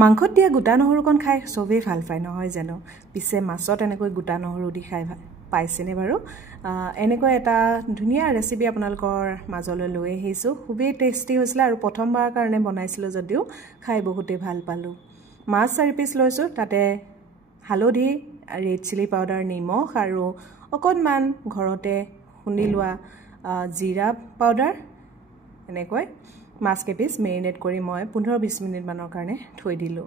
মাংসত দিয়া গোটা নহৰুকণ খাই চবেই ভাল পায় নহয় জানো পিছে মাছত এনেকৈ গোটা নহৰু দি খাই পাইছেনে বাৰু এনেকৈ এটা ধুনীয়া ৰেচিপি আপোনালোকৰ মাজলৈ লৈ আহিছোঁ খুবেই টেষ্টি হৈছিল আৰু প্ৰথমবাৰৰ কাৰণে বনাইছিলোঁ যদিও খাই বহুতেই ভাল পালোঁ মাছ 4 পিচ লৈছোঁ তাতে হালধি ৰেড চিলি পাউডাৰ নিমখ আৰু অকণমান ঘৰতে খুন্দি লোৱা জিৰা পাউডাৰ এনেকৈ মাছ কেপিচ মেৰিনেট কৰি মই 15-20 মিনিট মানৰ কাৰণে থৈ দিলোঁ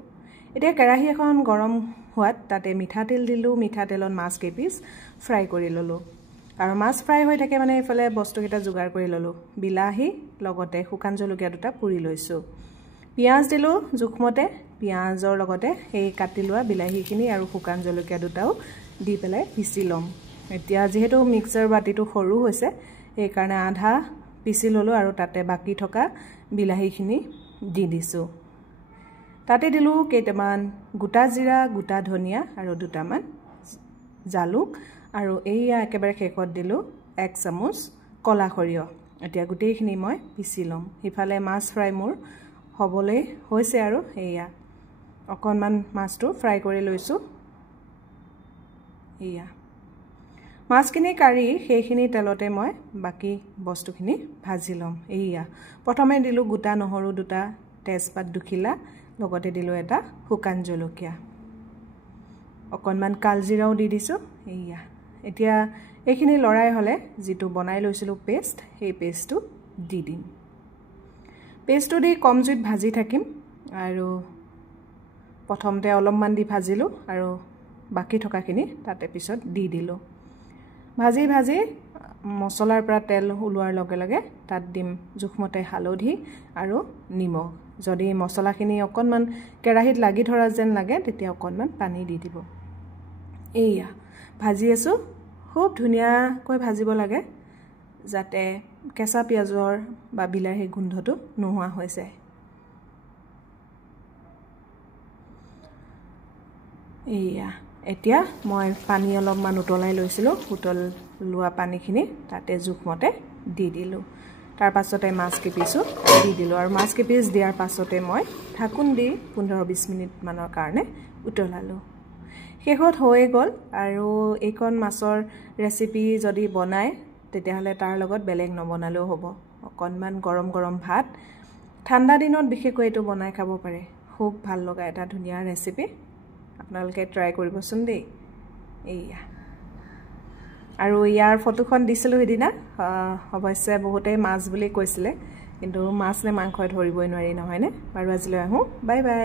এতিয়া কেৰাহী এখন গৰম হোৱাত তাতে মিঠাতেল দিলোঁ মিঠাতেলত মাছ কেপিচ ফ্ৰাই কৰি ললোঁ আৰু মাছ ফ্ৰাই হৈ থাকে মানে ইফালে বস্তুকেইটা যোগাৰ কৰি ললোঁ বিলাহী লগতে শুকান জলকীয়া দুটা পুৰি লৈছোঁ পিয়াজ দিলোঁ জোখমতে পিয়াজৰ লগতে এই কাটি লোৱা বিলাহীখিনি আৰু শুকান জলকীয়া দুটাও দি পেলাই পিচি লম এতিয়া যেহেতু মিক্সাৰ বাটিটো সৰু হৈছে এই কাৰণে আধা পিচি ললোঁ আৰু তাতে বাকি থকা বিলাহীখিনি দি দিছোঁ তাতে দিলোঁ কেইটামান গোটা জিৰা গোটা ধনিয়া আৰু দুটামান জালুক আৰু এইয়া একেবাৰে শেষত দিলোঁ 1 চামুচ কলা সৰিয়হ এতিয়া গোটেইখিনি মই পিচি লম ইফালে মাছ ফ্ৰাই মোৰ হ'বলৈ হৈছে আৰু এইয়া অকণমান মাছটো ফ্ৰাই কৰি লৈছোঁ এইয়া মাছখিনি কাৰি সেইখিনি তেলতে মই বাকি বস্তুখিনি ভাজি লম এইয়া প্ৰথমে দিলোঁ গোটা নহৰু দুটা তেজপাত দুখিলা লগতে দিলোঁ এটা শুকান জলকীয়া অকণমান কালজিৰাও দি দিছোঁ এইয়া এতিয়া এইখিনি লৰাই হলে যেটো বনাই লৈছিলোঁ পেষ্ট সেই পেষ্টটো দি দিম পেষ্টটো দি কম জুইত ভাজি থাকিম আৰু প্ৰথমতে অলপমান দি ভাজিলোঁ আৰু বাকি থকাখিনি তাতে পিছত দি দিলোঁ ভাজি ভাজি মছলাৰ পৰা তেল ওলোৱাৰ লগে লগে তাত দিম জোখমতে হালধি আৰু নিমখ যদি মছলাখিনি অকণমান কেৰাহীত লাগি ধৰা যেন লাগে তেতিয়া অকণমান পানী দি দিব এইয়া ভাজি আছো খুব ধুনীয়াকৈ ভাজিব লাগে যাতে কেঁচা পিয়াজৰ বা বিলাহীৰ গোন্ধটো নোহোৱা হৈ যায় এইয়া এতিয়া মই পানী অলপমান উতলাই লৈছিলোঁ উতল লোৱা পানীখিনি তাতে জোখমতে দি দিলোঁ তাৰ পাছতে মাছ কেপিচো দি দিলোঁ আৰু মাছ কেপিচ দিয়াৰ পাছতে মই ঢাকোন দি 15-20 মিনিট মানৰ কাৰণে উতলালোঁ শেষত হৈ গ'ল আৰু এইকণ মাছৰ ৰেচিপি যদি বনায় তেতিয়াহ'লে তাৰ লগত বেলেগ নবনালেও হ'ব অকণমান গৰম গৰম ভাত ঠাণ্ডা দিনত বিশেষকৈ এইটো বনাই খাব পাৰে খুব ভাল লগা এটা ধুনীয়া ৰেচিপি আপোনালোকে ট্ৰাই কৰিবচোন দেই এইয়া আৰু ইয়াৰ ফটোখন দিছিলোঁ সেইদিনা অৱশ্যে বহুতে মাছ বুলি কৈছিলে কিন্তু মাছ নে মাংস ধৰিবই নোৱাৰি নহয়নে বাৰু আজিলৈ আহোঁ বাই বাই